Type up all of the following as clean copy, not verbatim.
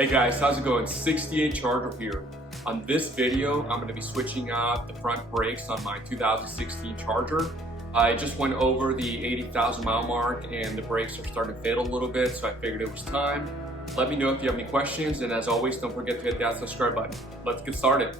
Hey guys, how's it going? 68 Charger here. On this video, I'm going to be switching out the front brakes on my 2016 Charger. I just went over the 80,000 mile mark and the brakes are starting to fade a little bit, so I figured it was time. Let me know if you have any questions, and as always, don't forget to hit that subscribe button. Let's get started.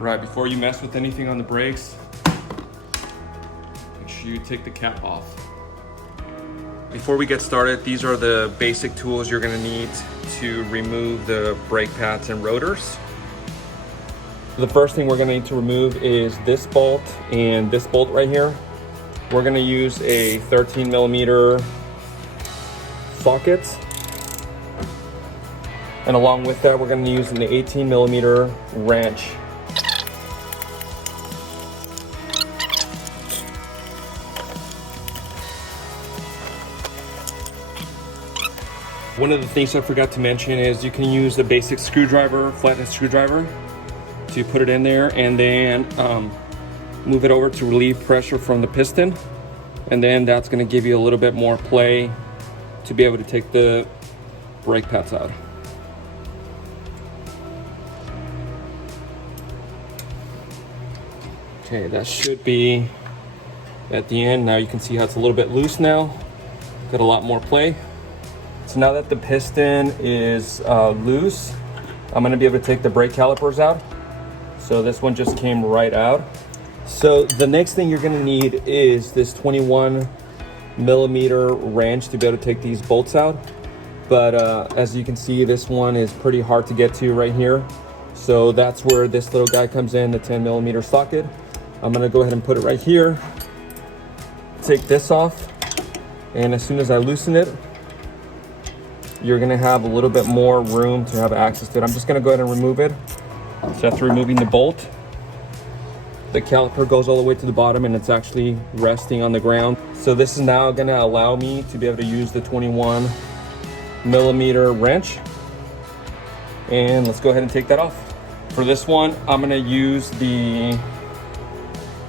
Right, before you mess with anything on the brakes, make sure you take the cap off. Before we get started, these are the basic tools you're gonna need to remove the brake pads and rotors. The first thing we're gonna need to remove is this bolt and this bolt right here. We're gonna use a 13 millimeter socket. And along with that, we're gonna use an 18 millimeter wrench. One of the things I forgot to mention is you can use a basic screwdriver, flathead screwdriver, to put it in there and then move it over to relieve pressure from the piston. And then that's gonna give you a little bit more play to be able to take the brake pads out. Okay, that should be at the end. Now you can see how it's a little bit loose now. Got a lot more play. So now that the piston is loose, I'm gonna be able to take the brake calipers out. So this one just came right out. So the next thing you're gonna need is this 21 millimeter wrench to be able to take these bolts out. But as you can see, this one is pretty hard to get to right here. So that's where this little guy comes in, the 10 millimeter socket. I'm gonna go ahead and put it right here. Take this off. And as soon as I loosen it, you're gonna have a little bit more room to have access to it. I'm just gonna go ahead and remove it. So after removing the bolt, the caliper goes all the way to the bottom and it's actually resting on the ground. So this is now gonna allow me to be able to use the 21 millimeter wrench. And let's go ahead and take that off. For this one, I'm gonna use the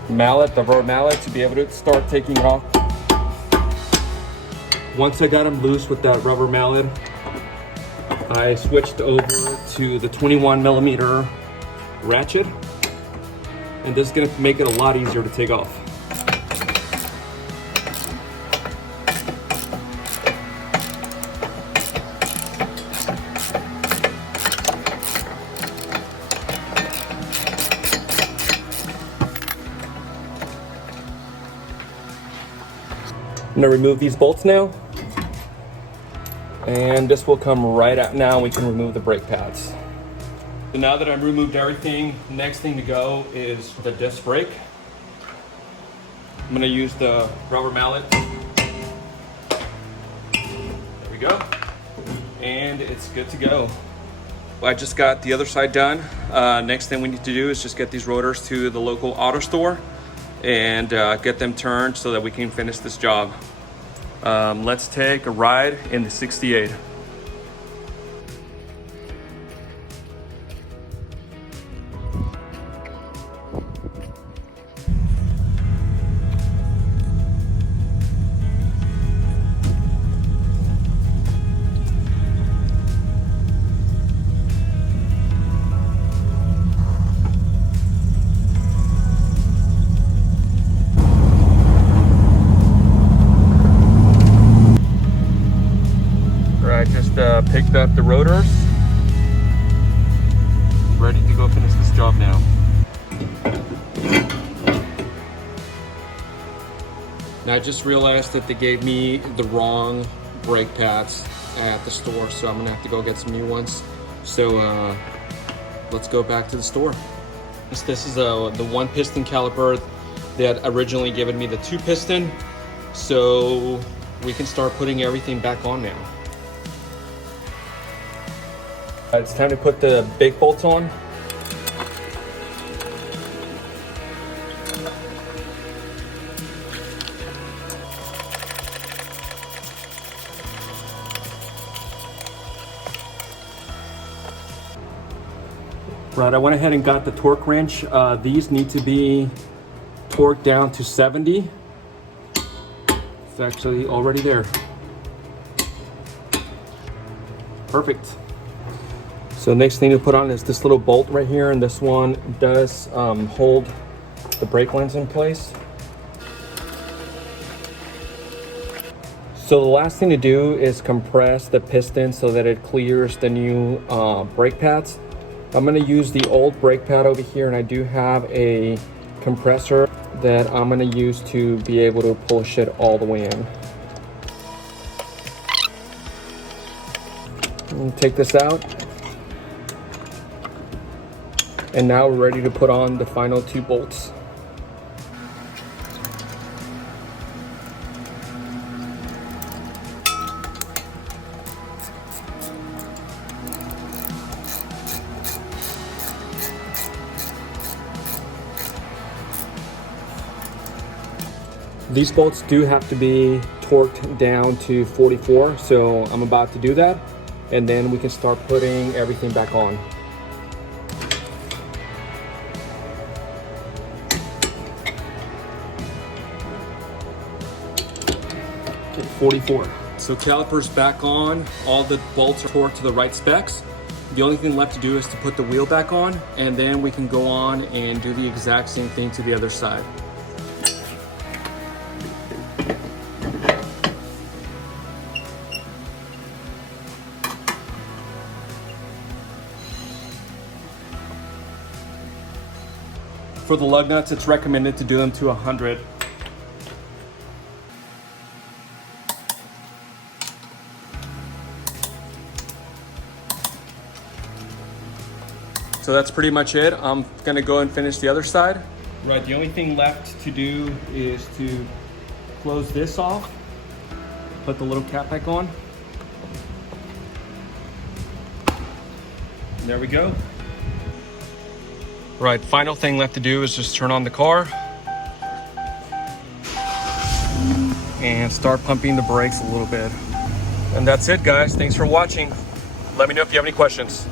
mallet, the rubber mallet, to be able to start taking it off. Once I got them loose with that rubber mallet, I switched over to the 21 millimeter ratchet, and this is gonna make it a lot easier to take off. I'm gonna remove these bolts now. And this will come right out now. We can remove the brake pads. So now that I've removed everything, next thing to go is the disc brake. I'm gonna use the rubber mallet. There we go. And it's good to go. I just got the other side done. Next thing we need to do is just get these rotors to the local auto store and get them turned so that we can finish this job. Let's take a ride in the 68. Picked up the rotors, ready to go finish this job now. Now I just realized that they gave me the wrong brake pads at the store, so I'm gonna have to go get some new ones. So let's go back to the store. This is the one piston caliper. They had originally given me the two piston, so we can start putting everything back on now. It's time to put the big bolts on. Right, I went ahead and got the torque wrench. These need to be torqued down to 70. It's actually already there. Perfect. So next thing to put on is this little bolt right here, and this one does hold the brake lines in place. So the last thing to do is compress the piston so that it clears the new brake pads. I'm going to use the old brake pad over here, and I do have a compressor that I'm going to use to be able to push it all the way in. Take this out. And now we're ready to put on the final 2 bolts. These bolts do have to be torqued down to 44, so I'm about to do that, and then we can start putting everything back on. Okay, 44. So caliper's back on, all the bolts are torqued to the right specs. The only thing left to do is to put the wheel back on, and then we can go on and do the exact same thing to the other side. For the lug nuts, it's recommended to do them to 100. So that's pretty much it. I'm gonna go and finish the other side. Right, the only thing left to do is to close this off, put the little cap back on. And there we go. Right, final thing left to do is just turn on the car and start pumping the brakes a little bit. And that's it, guys. Thanks for watching. Let me know if you have any questions.